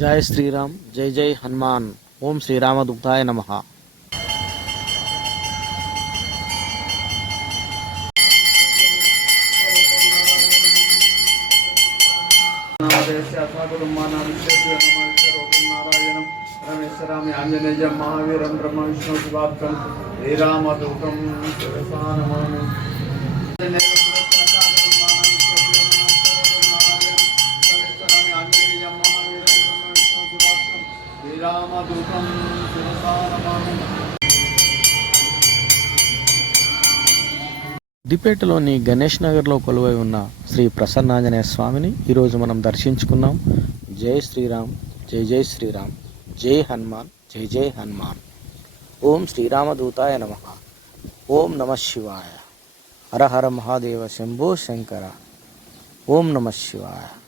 जय श्रीराम, जय जय हनुमान। ओम श्रीरामदूताय नमः। रमेश्वरामि आञ्जनेयं महावीरं ब्रह्म विष्णु शिवात्मं श्रीरामदूतं शिरसा नमामि। श्रीरामदूतं शिरसा नमामि। సిద్దిపేటలోని గణేష్ నగర్లో కొలువై ఉన్న శ్రీ ప్రసన్నాంజనేయ స్వామిని ఈరోజు మనం దర్శించుకున్నాం. జై శ్రీరామ్, జై జై శ్రీరామ్, జై హనుమాన్, జై జై హనుమాన్. ఓం శ్రీరామదూతాయ నమః. ఓం నమ శివాయ. హర హర మహాదేవ శంభో శంకర. ఓం నమ శివాయ.